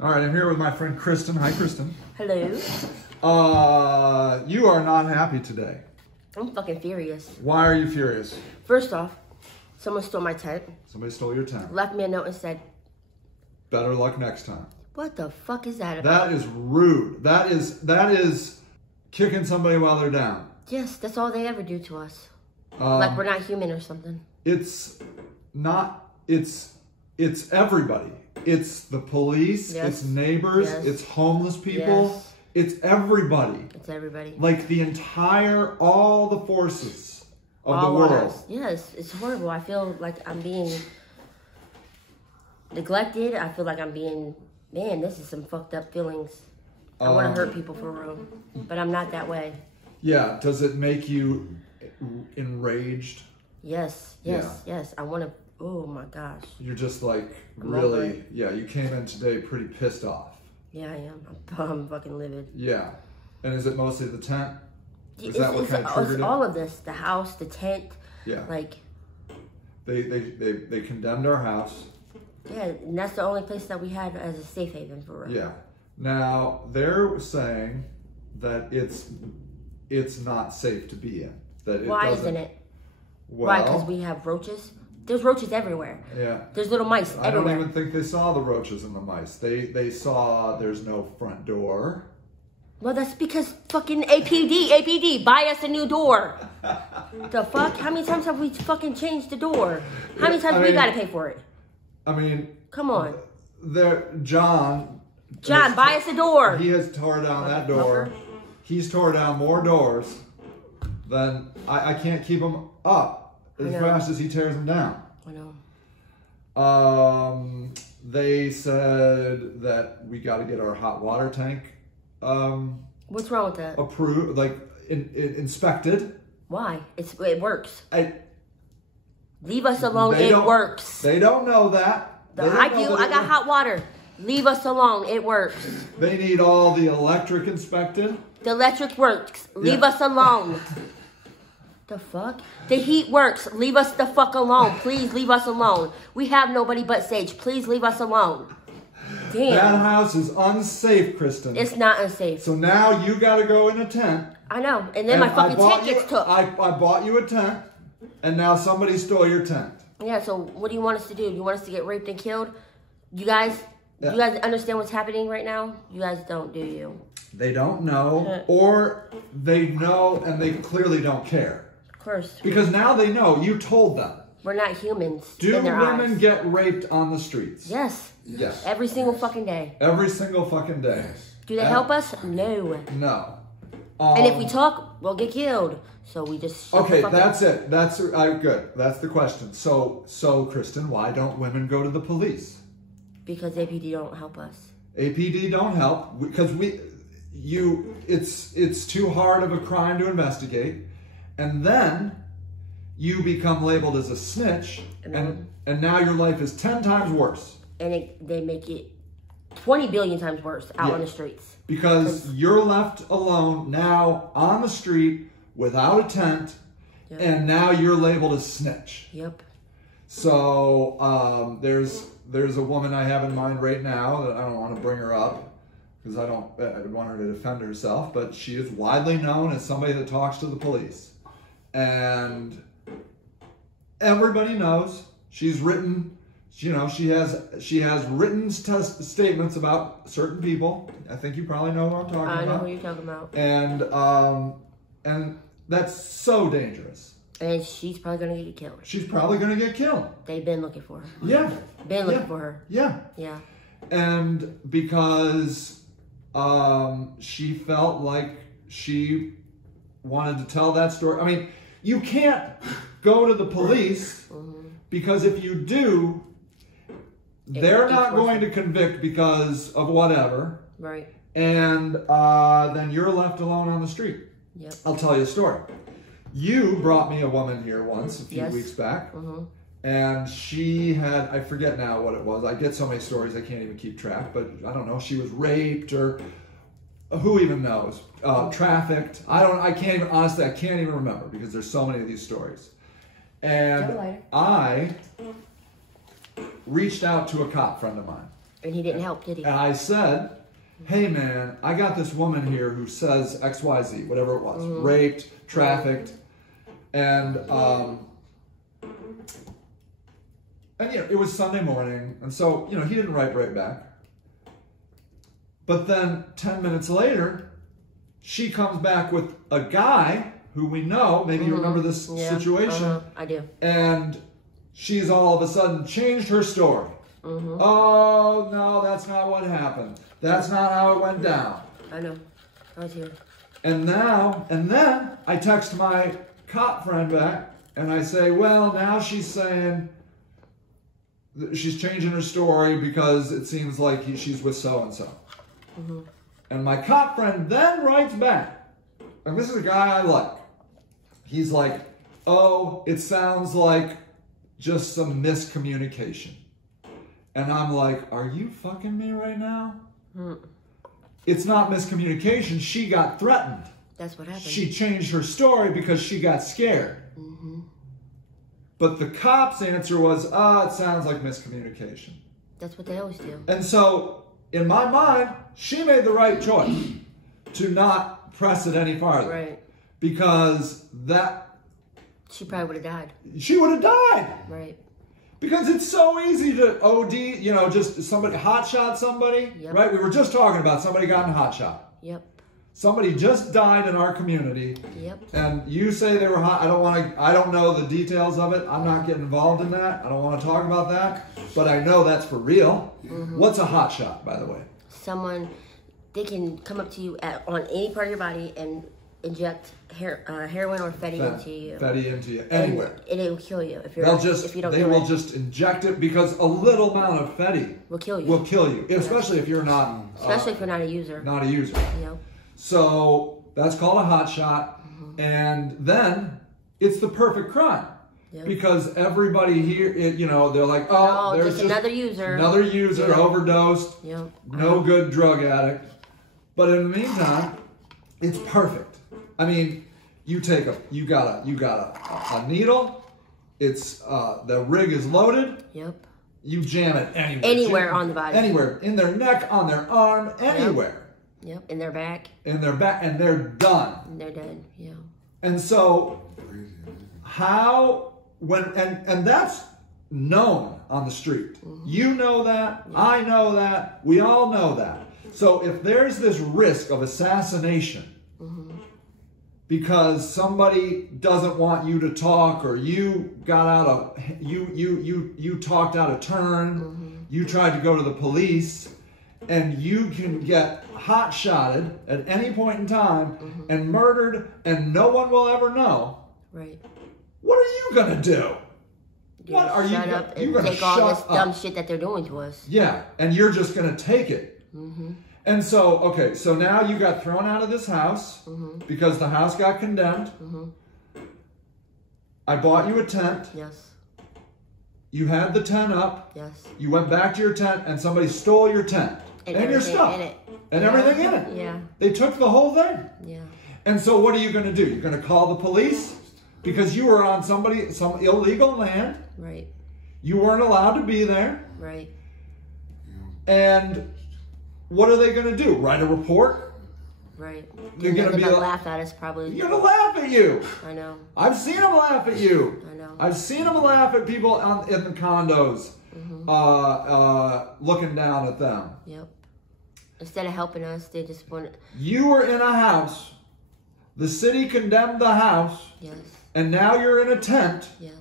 All right, I'm here with my friend Kristen. Hi, Kristen. Hello. You are not happy today. I'm fucking furious. Why are you furious? First off, someone stole my tent. Somebody stole your tent. Left me a note and said, better luck next time. what the fuck is that about? That is rude. That is kicking somebody while they're down. Yes, that's all they ever do to us. Like we're not human or something. It's not, it's everybody. It's the police, Yes. it's neighbors, Yes. it's homeless people, Yes. it's everybody. It's everybody. Like all the forces of All the on world. us. Yes, it's horrible. I feel like I'm being neglected. I feel like I'm being, man, this is some fucked up feelings. I want to hurt people for real, but I'm not that way. Yeah, does it make you enraged? Yes. I want to, oh my gosh. You're just like, I'm over really, it. yeah, you came in today pretty pissed off. Yeah, I am. I'm fucking livid. Yeah. And is it mostly the tent? Is that what kind of triggered it's it? all of this. The house, the tent. Yeah. Like, They condemned our house. yeah, and that's the only place that we had as a safe haven for real. Yeah. Now, they're saying that it's not safe to be in. That it Why doesn't- isn't it? Well, Why? Because we have roaches? There's roaches everywhere. Yeah. There's little mice I don't everywhere. even think they saw the roaches and the mice. They saw there's no front door. Well, that's because fucking APD, buy us a new door. The fuck? How many times have we fucking changed the door? How many times we gotta pay for it? I mean, Come on. John, Buy us a door. he has tore down that door. He's tore down more doors than I can't keep them up as fast as he tears them down. I know. They said that we got to get our hot water tank What's wrong with that? approved, like inspected. Why? It works. I Leave us alone. They It don't- works. They don't know that. They don't I know do. that I got hot water. Leave us alone. It works. They need all the electric inspected. The electric works. Leave Yeah. us alone. The fuck? The heat works. Leave us the fuck alone. Please leave us alone. We have nobody but Sage. Please leave us alone. Damn. That house is unsafe, Kristen. It's not unsafe. So now you got to go in a tent. I know. And then my fucking tent gets took. I bought you a tent, and now somebody stole your tent. Yeah, so what do you want us to do? You want us to get raped and killed? You guys understand what's happening right now? You guys don't, do you? They don't know, or they know and they clearly don't care. Of course. Because now they know. You told them. We're not humans Do in their women eyes. get raped on the streets? Yes. Yes. Every single fucking day. Every single fucking day. Do they help us? No. No. And if we talk, we'll get killed. So we just shut Okay, the fuck that's up. it. That's good. That's the question. So, Kristen, why don't women go to the police? Because APD don't help us. APD don't help because it's too hard of a crime to investigate, and then you become labeled as a snitch, and now your life is 10 times worse. And they make it 20 billion times worse out on the streets. Because you're left alone now on the street without a tent, and now you're labeled a snitch. Yep. So there's a woman I have in mind right now that I don't want to bring her up because I want her to defend herself, but she is widely known as somebody that talks to the police, and everybody knows she's written. You know, she has written statements about certain people. I think you probably know who I'm talking about. I know who you're talking about. And that's so dangerous. And she's probably going to get killed. She's probably going to get killed. They've been looking for her. Yeah. Been looking for her. Yeah. Yeah. And because she felt like she wanted to tell that story. I mean, you can't go to the police because if you do, they're not going to convict because of whatever. Right. And then you're left alone on the street. Yep. I'll tell you a story. You brought me a woman here once, a few weeks back. And she had, I forget now what it was. I get so many stories I can't even keep track. But I don't know, she was raped or who even knows? Trafficked. I can't even remember because there's so many of these stories. And I reached out to a cop friend of mine. And he didn't help, did he? And I said, hey man, I got this woman here who says XYZ, whatever it was, raped, trafficked, and it was Sunday morning, and so, he didn't write right back. But then 10 minutes later, she comes back with a guy who we know, maybe you remember this situation. I do. And she's all of a sudden changed her story. Oh, no, that's not what happened. That's not how it went down. I know. I was here. And then I text my cop friend back, and I say, well, now she's saying she's changing her story because it seems like she's with so-and-so. And my cop friend then writes back, and this is a guy I like. He's like, oh, it sounds like just some miscommunication. And I'm like, are you fucking me right now? It's not miscommunication. She got threatened. That's what happened. She changed her story because she got scared. But the cop's answer was, it sounds like miscommunication. That's what they always do. And so, in my mind, she made the right choice to not press it any farther. Right. Because she probably would have died. She would have died. Right. Because it's so easy to OD, just somebody hotshot somebody. Yep. Right? We were just talking about somebody gotten hotshot. Yep. Somebody just died in our community. Yep. And you say they were hot. I don't know the details of it. I'm not getting involved in that. I don't want to talk about that. But I know that's for real. What's a hotshot, by the way? Someone, they can come up to you on any part of your body and inject heroin or fetty into you. Fetty into you. Anywhere. And it will kill you if you don't. They will just inject it because a little amount of fetty will kill you. Will kill you, especially if you're not. Especially if you're not a user. Not a user. Yep. So that's called a hot shot, and then it's the perfect crime. Yep. Because everybody here, they're like, there's just another user. Another user, overdosed, no good drug addict. But in the meantime, it's perfect. I mean, you got a needle. It's the rig is loaded. Yep. You jam it anywhere on the body. Anywhere in their neck, on their arm, anywhere. Yep. In their back. And they're done. And they're dead. Yeah. And so, and that's known on the street. You know that. Yeah. I know that. We all know that. So if there's this risk of assassination because somebody doesn't want you to talk, or you talked out of turn, you tried to go to the police, and you can get hot-shotted at any point in time and murdered, and no one will ever know. Right. What are you gonna do? What are you gonna shut up and take all this dumb shit that they're doing to us? Yeah, and you're just gonna take it. And so, so now you got thrown out of this house because the house got condemned. I bought you a tent. Yes. You had the tent up. Yes. You went back to your tent, and somebody stole your tent and your stuff and everything in it. Yeah. They took the whole thing. Yeah. And so, what are you going to do? You're going to call the police because you were on some illegal land. Right. You weren't allowed to be there. Right. And what are they going to do? Write a report? Right. They're going to laugh at us probably. You're going to laugh at you. I know. I've seen them laugh at you. I know. I've seen them laugh at people in the condos, looking down at them. Yep. Instead of helping us, they just want. You were in a house. The city condemned the house. Yes. And now you're in a tent. Yes.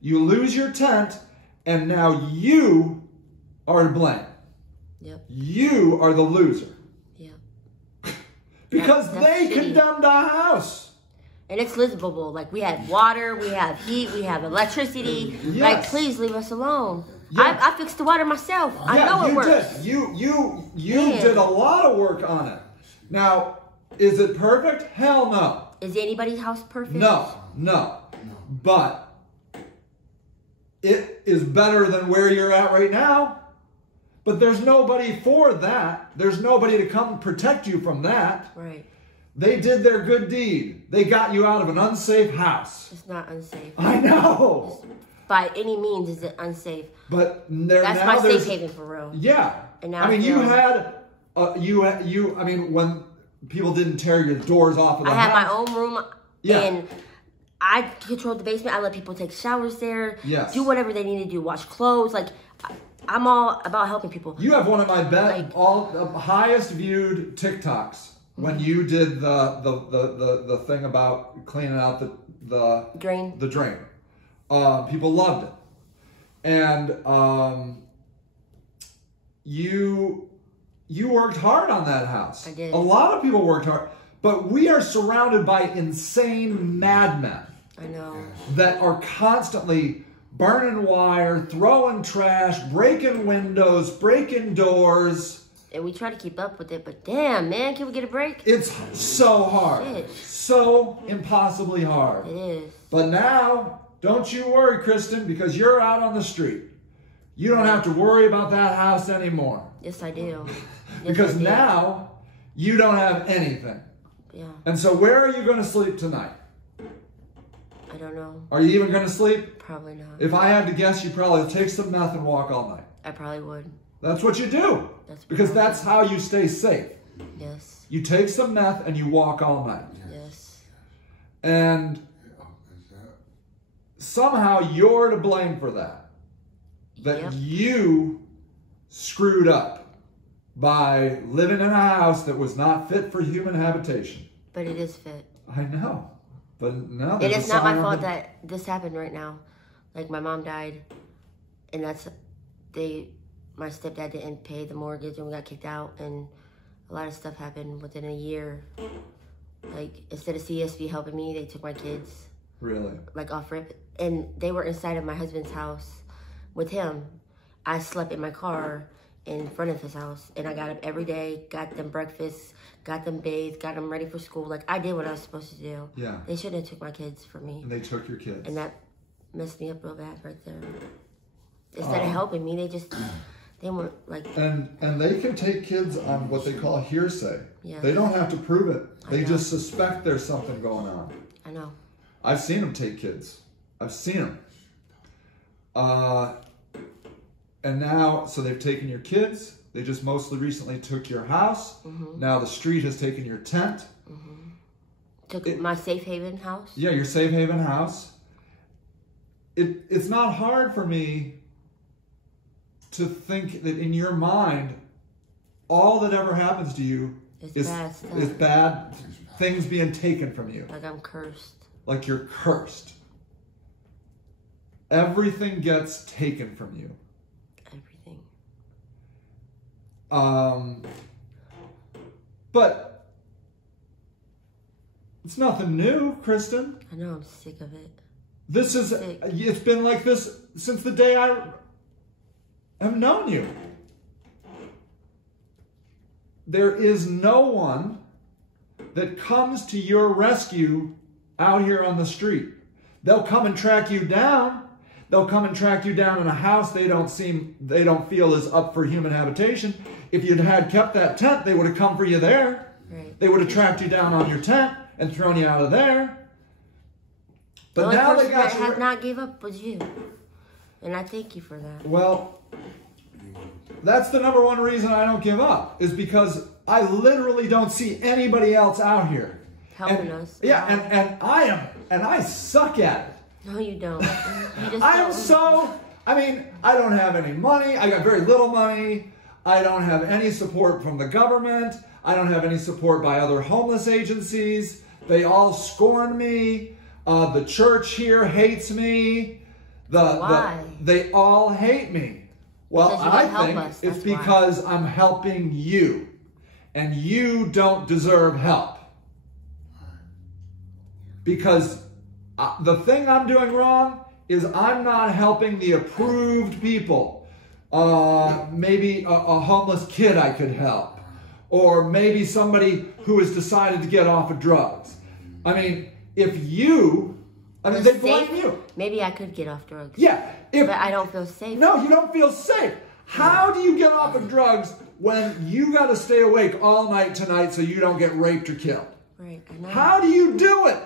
You lose your tent, and now you are to blame. Yep. You are the loser. Yep. Because they condemned our house. And it's livable. Like, we had water, we have heat, we have electricity. Yes. Like, please leave us alone. Yes. I fixed the water myself. I know it works. You did a lot of work on it. Now, is it perfect? Hell no. Is anybody's house perfect? No. But it is better than where you're at right now. But there's nobody for that. There's nobody to come protect you from that. Right. They did their good deed. They got you out of an unsafe house. It's not unsafe. I know. by any means is it unsafe. But that's my safe haven for real. Yeah. And now I mean, I mean, when people didn't tear your doors off of the house. I had my own room. Yeah. And I controlled the basement. I let people take showers there. Yes. Do whatever they need to do. Wash clothes. Like, I'm all about helping people. You have one of my highest viewed TikToks when you did the thing about cleaning out the drain. The drain. People loved it, and you worked hard on that house. I did. A lot of people worked hard, but we are surrounded by insane madmen. I know. That are constantly burning wire, throwing trash, breaking windows, breaking doors. And we try to keep up with it, but damn, man, can we get a break? It's so hard. Shit. So impossibly hard. It is. But now, don't you worry, Kristen, because you're out on the street. You don't have to worry about that house anymore. Yes, I do. Yes, because now, you don't have anything. Yeah. And so where are you going to sleep tonight? I don't know. Are you even going to sleep? Probably not. If I had to guess, you probably take some meth and walk all night. I probably would. That's what you do. Because that's how you stay safe. Yes. You take some meth and you walk all night. Yes. And somehow you're to blame for that. That you screwed up by living in a house that was not fit for human habitation. But it is fit. I know. But no, it is not my fault that this happened right now. Like, my mom died, and my stepdad didn't pay the mortgage, and we got kicked out, and a lot of stuff happened within a year. Like, instead of CSB helping me, they took my kids. Really? Like, off rip. And they were inside of my husband's house with him. I slept in my car in front of his house, and I got up every day, got them breakfast, got them bathed, got them ready for school. Like, I did what I was supposed to do. Yeah. They shouldn't have took my kids from me. And they took your kids. And that messed me up real bad right there. Instead of helping me, they weren't like... And they can take kids on what they call hearsay. Yeah. They don't have to prove it. They just suspect there's something going on. I know. I've seen them take kids. I've seen them. And now, so they've taken your kids. They just mostly recently took your house. Mm-hmm. Now the street has taken your tent. Mm-hmm. Took my safe haven house. Yeah, your safe haven house. It's not hard for me to think that in your mind, all that ever happens to you is bad things being taken from you. Like I'm cursed. Like you're cursed. Everything gets taken from you. Everything. But it's nothing new, Kristen. I know, I'm sick of it. It's been like this since the day I have known you. There is no one that comes to your rescue out here on the street. They'll come and track you down. They'll come and track you down in a house they don't feel is up for human habitation. If you'd had kept that tent, they would have come for you there. Right. They would have tracked you down on your tent and thrown you out of there. But now they got you. I have not gave up was you. And I thank you for that. Well, that's the number one reason I don't give up, is because I literally don't see anybody else out here helping us. Yeah, and I suck at it. No, you don't. You just I don't have any money. I got very little money. I don't have any support from the government. I don't have any support by other homeless agencies. They all scorn me. The church here hates me. Why? They all hate me. Well, I think it's because I'm helping you. And you don't deserve help. Because the thing I'm doing wrong is I'm not helping the approved people. Maybe a homeless kid I could help. Or maybe somebody who has decided to get off of drugs. I mean, if you... they blame you. Maybe I could get off drugs. Yeah. But I don't feel safe. No, you don't feel safe. How do you get off of drugs when you got to stay awake all night tonight so you don't get raped or killed? Right, I know. How do you do it?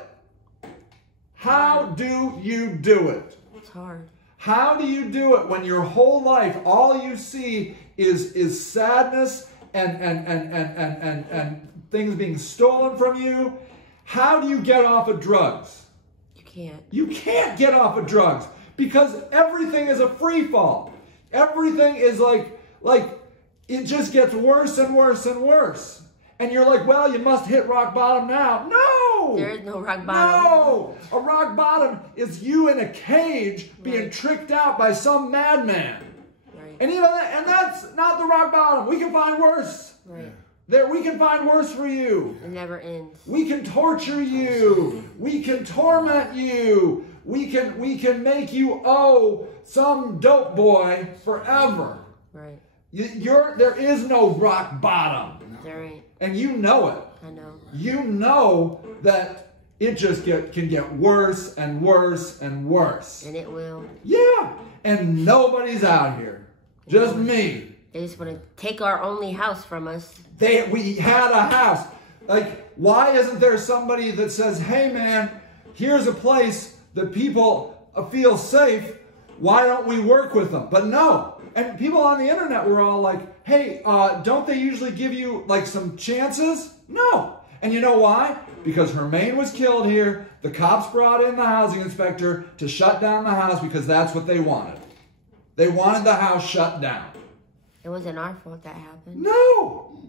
How do you do it? It's hard. How do you do it when your whole life, all you see is sadness and things being stolen from you? How do you get off of drugs? You can't. You can't get off of drugs because everything is a free fall. Everything is like it just gets worse and worse and worse. And you're like, well, you must hit rock bottom now. No! There is no rock bottom. No! A rock bottom is you in a cage being tricked out by some madman. Right. And that's not the rock bottom. We can find worse. Right. We can find worse for you. It never ends. We can torture you. We can torment you. We can make you owe some dope boy forever. Right. There is no rock bottom. There ain't. And you know it. I know. You know that it just can get worse and worse and worse. And it will. Yeah. And nobody's out here. Just me. They just want to take our only house from us. We had a house. Like, why isn't there somebody that says, hey man, here's a place that people feel safe. Why don't we work with them? But no. And people on the internet were all like, hey, don't they usually give you like some chances? No. And you know why? Because Hermaine was killed here. The cops brought in the housing inspector to shut down the house because that's what they wanted. They wanted the house shut down. It wasn't our fault that happened. No.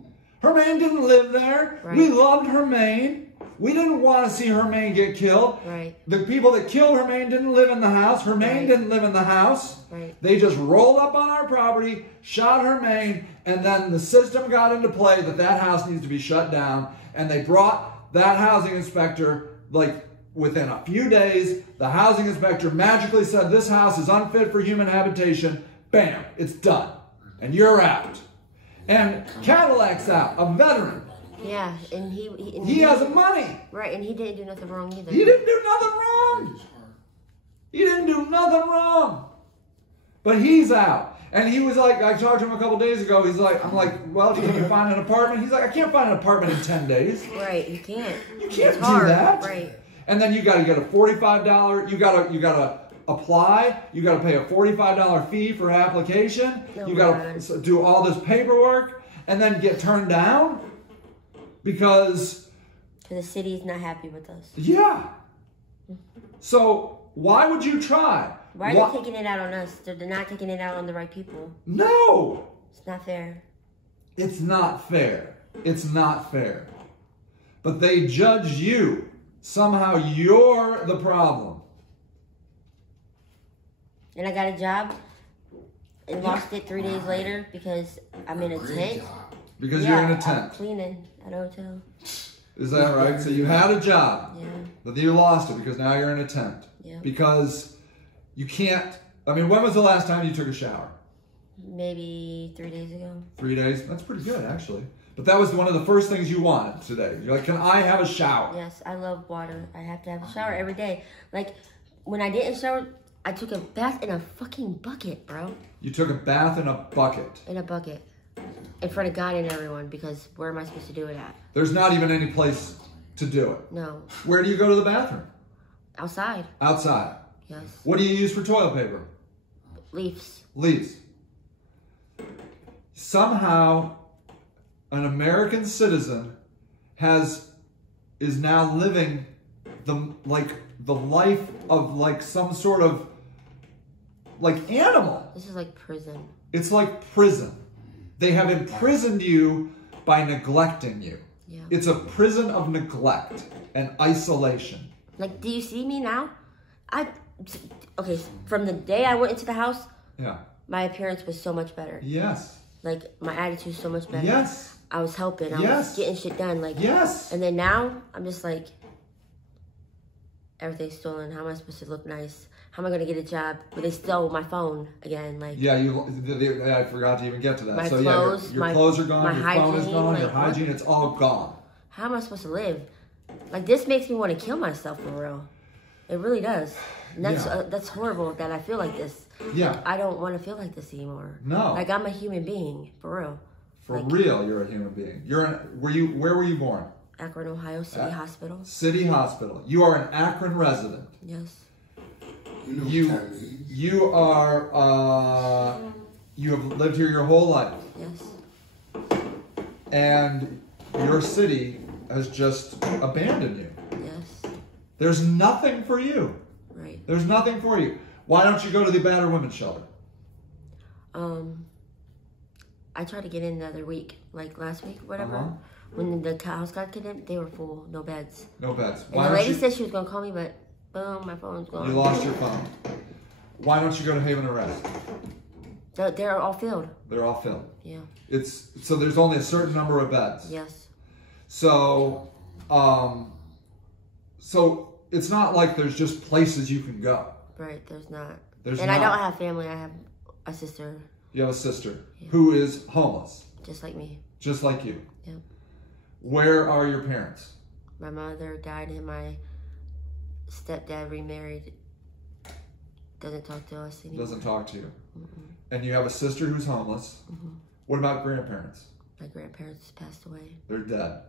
Hermaine didn't live there. Right. We loved Hermaine. We didn't want to see Hermaine get killed. Right. The people that killed Hermaine didn't live in the house. Hermaine didn't live in the house. Right. They just rolled up on our property, shot Hermaine, and then the system got into play that house needs to be shut down. And they brought that housing inspector, like within a few days, the housing inspector magically said, this house is unfit for human habitation. Bam, it's done. And you're out. And Cadillac's out, a veteran. Yeah, and he has the money. Right, and he didn't do nothing wrong either. He didn't do nothing wrong. He didn't do nothing wrong. But he's out. And he was like, I talked to him a couple days ago. He's like, I'm like, well, can you find an apartment? He's like, I can't find an apartment in 10 days. Right, you can't. You can't do that. Right. And then you got to get a $45. You got to apply. You got to pay a $45 fee for application. Oh, you got to do all this paperwork and then get turned down because the city's not happy with us. Yeah. So why would you try? Why are they taking it out on us? They're not taking it out on the right people. No. It's not fair. It's not fair. It's not fair. But they judge you. Somehow you're the problem. And I got a job and lost it 3 days later because I'm in a tent. Because you're in a tent. I'm cleaning at a hotel. Is that right? So you had a job. Yeah. But you lost it because now you're in a tent. Yeah. Because you can't. I mean, when was the last time you took a shower? Maybe 3 days ago. 3 days? That's pretty good, actually. But that was one of the first things you wanted today. You're like, can I have a shower? Yes, I love water. I have to have a shower every day. Like, when I didn't shower, I took a bath in a fucking bucket, bro. You took a bath in a bucket. In a bucket. In front of God and everyone, because where am I supposed to do it at? There's not even any place to do it. No. Where do you go to the bathroom? Outside. Outside. Yes. What do you use for toilet paper? Leaves. Leaves. Somehow, an American citizen is now living the life of like some sort of like animal. This is like prison. It's like prison. They have imprisoned you by neglecting you. Yeah. It's a prison of neglect and isolation. Like, do you see me now? Okay, from the day I went into the house, yeah, my appearance was so much better. Yes. Like, my attitude was so much better. Yes. I was helping. I Yes. was getting shit done. Like, yes. And then now, I'm just like, everything's stolen. How am I supposed to look nice? How am I going to get a job? But they stole my phone again. Like, yeah, I forgot to even get to that. My So clothes, yeah, your clothes are gone, my your phone is hygiene, gone, like, your hygiene, it's all gone. how am I supposed to live? Like, this makes me want to kill myself for real. It really does. And that's horrible that I feel like this. Yeah. I don't want to feel like this anymore. No. Like, I'm a human being, for real. For real, you're a human being. Where were you born? Akron, Ohio, City Hospital. City Hospital. You are an Akron resident. Yes. You are you have lived here your whole life. Yes. And your city has just abandoned you. Yes. There's nothing for you. Right. There's nothing for you. Why don't you go to the battered women's shelter? I tried to get in the other week, like last week, whatever. Uh-huh. When the house got condemned, they were full, no beds. No beds. And the lady said she was gonna call me, but boom, my phone's gone. You lost your phone. Why don't you go to Haven Arrest? They're all filled. They're all filled. Yeah. So there's only a certain number of beds. Yes. So so it's not like there's just places you can go. Right. There's not. There's and not. I don't have family. I have a sister. You have a sister who is homeless. Just like me. Just like you. Yep. Where are your parents? My mother died and my stepdad remarried. Doesn't talk to us anymore. Doesn't talk to you. Mm-mm. And you have a sister who's homeless. Mm-hmm. What about grandparents? My grandparents passed away. They're dead.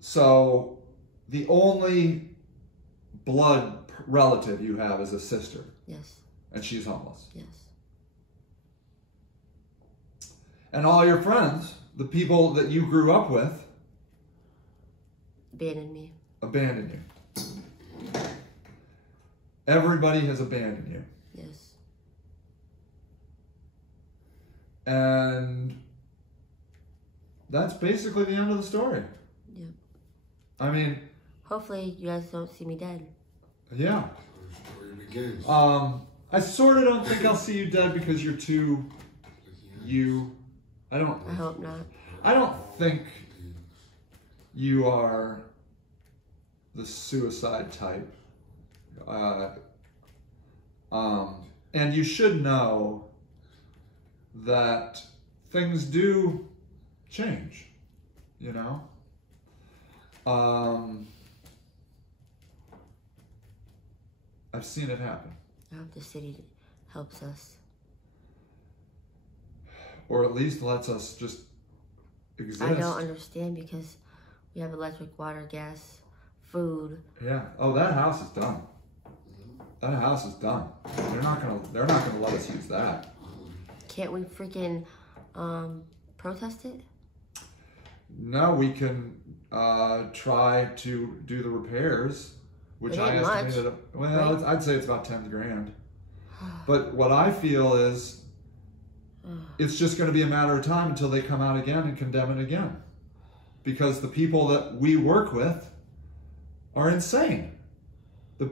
So the only blood relative you have is a sister. Yes. And she's homeless. Yes. And all your friends, the people that you grew up with, Abandoned me. abandoned you. Everybody has abandoned you. Yes. And that's basically the end of the story. Yep. I mean, hopefully you guys don't see me dead. Yeah. The story begins. I sort of don't think I'll see you dead because you're too you. I hope not. I don't think you are the suicide type. And you should know that things do change, you know? I've seen it happen. I hope the city helps us. Or at least lets us just exist. I don't understand because we have electric, water, gas, food. Yeah. Oh, that house is done. That house is done. They're not gonna let us use that. Can't we freaking protest it? No, we can try to do the repairs, which I estimated. Well, right? I'd say it's about 10 grand. But what I feel is it's just going to be a matter of time until they come out again and condemn it again. Because the people that we work with are insane.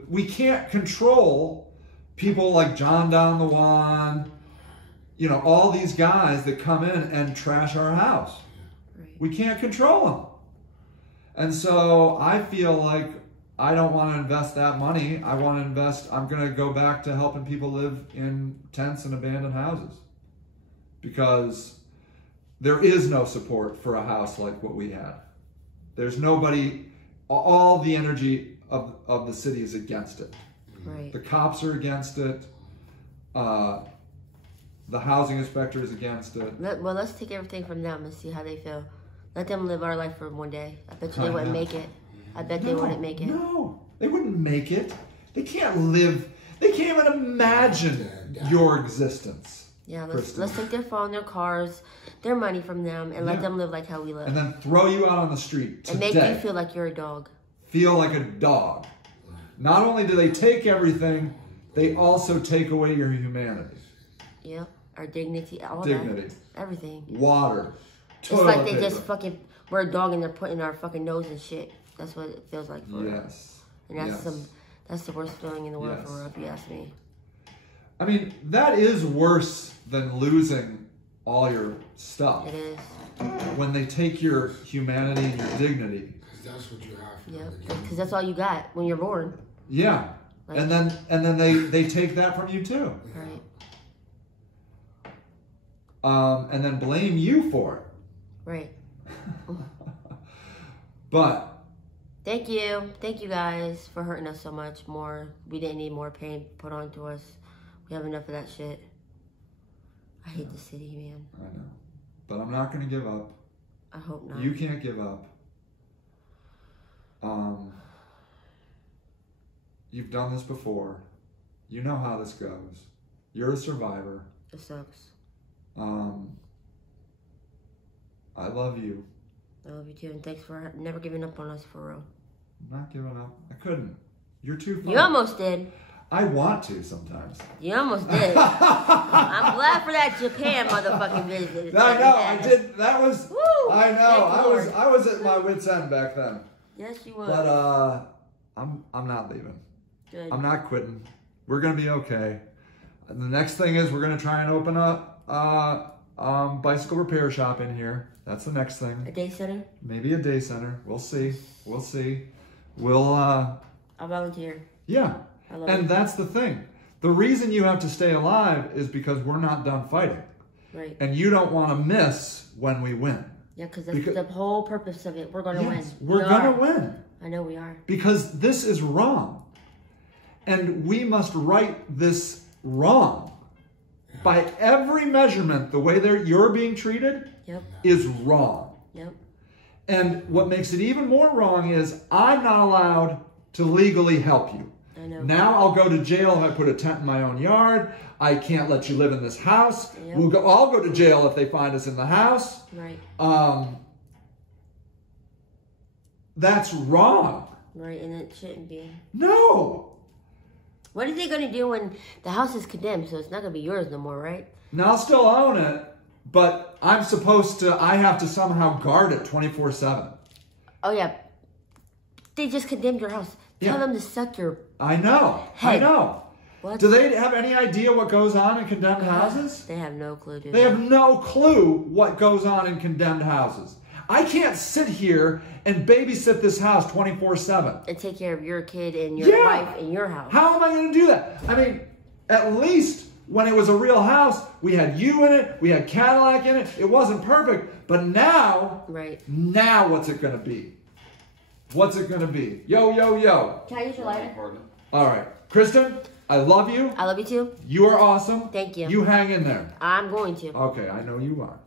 We can't control people like John Don the Juan, you know, all these guys that come in and trash our house. Right. We can't control them. And so I feel like I don't want to invest that money. I want to invest, I'm going to go back to helping people live in tents and abandoned houses. Because there is no support for a house like what we had. There's nobody, all the energy of the city is against it. Right. The cops are against it. The housing inspector is against it. Well, let's take everything from them and see how they feel. Let them live our life for one day. I bet you they wouldn't make it. I bet they wouldn't make it. No, they wouldn't make it. They can't live. They can't even imagine your existence. Yeah, let's take their phone, their cars, their money from them, and let them live like how we live. And then throw you out on the street today. And make you feel like you're a dog. Feel like a dog. Not only do they take everything, they also take away your humanity. Yep, our dignity, all Dignity. that. Everything. Water. It's like they just fucking, we're a dog and they're putting our fucking nose and shit. That's what it feels like for us. And that's the worst feeling in the world for us, if you ask me. I mean, that is worse than losing all your stuff. It is. When they take your humanity and your dignity. Because that's what you have. Yeah, because that's all you got when you're born. Yeah. Like, and then they take that from you too. Right. And then blame you for it. Right. But thank you guys for hurting us so much more. We didn't need more pain put onto us. We have enough of that shit. I hate the city, man. I know. But I'm not going to give up. I hope not. You can't give up. You've done this before. You know how this goes. You're a survivor. It sucks. I love you. I love you too, and thanks for never giving up on us, for real. I'm not giving up. I couldn't. You're too fun. You almost did. I want to sometimes. You almost did. I'm glad for that Japan motherfucking visit. I know. I did. That was. Woo! I know. Thank you, I was at my wit's end back then. Yes, you were. But I'm not leaving. Good. I'm not quitting. We're gonna be okay. And the next thing is we're gonna try and open up bicycle repair shop in here. That's the next thing. A day center? Maybe a day center. We'll see. We'll see. We'll I'll volunteer. yeah. I love And it. that's the thing. The reason you have to stay alive is because we're not done fighting. Right. And you don't want to miss when we win. Yeah, that's the whole purpose of it. We're gonna win. We're gonna win. I know we are. Because this is wrong. And we must right this wrong. By every measurement, the way you're being treated is wrong. Yep. And what makes it even more wrong is I'm not allowed to legally help you. I know. Now I'll go to jail if I put a tent in my own yard. I can't let you live in this house. Yep. I'll go to jail if they find us in the house. Right. That's wrong. Right, and it shouldn't be. No. What are they going to do when the house is condemned, so it's not going to be yours no more, right? Now I'll still own it, but I have to somehow guard it 24/7. Oh, yeah. They just condemned your house. Tell them to suck your... I know. Hey. I know. What? Do they have any idea what goes on in condemned houses? They have no clue, do They have no clue what goes on in condemned houses. I can't sit here and babysit this house 24/7. And take care of your kid and your wife and your house. How am I going to do that? I mean, at least when it was a real house, we had you in it, we had Cadillac in it. It wasn't perfect, but now, now what's it going to be? What's it going to be? Yo, yo, yo. Can I use your lighter? All right. Kristen, I love you. I love you too. You are awesome. Thank you. You hang in there. I'm going to. Okay, I know you are.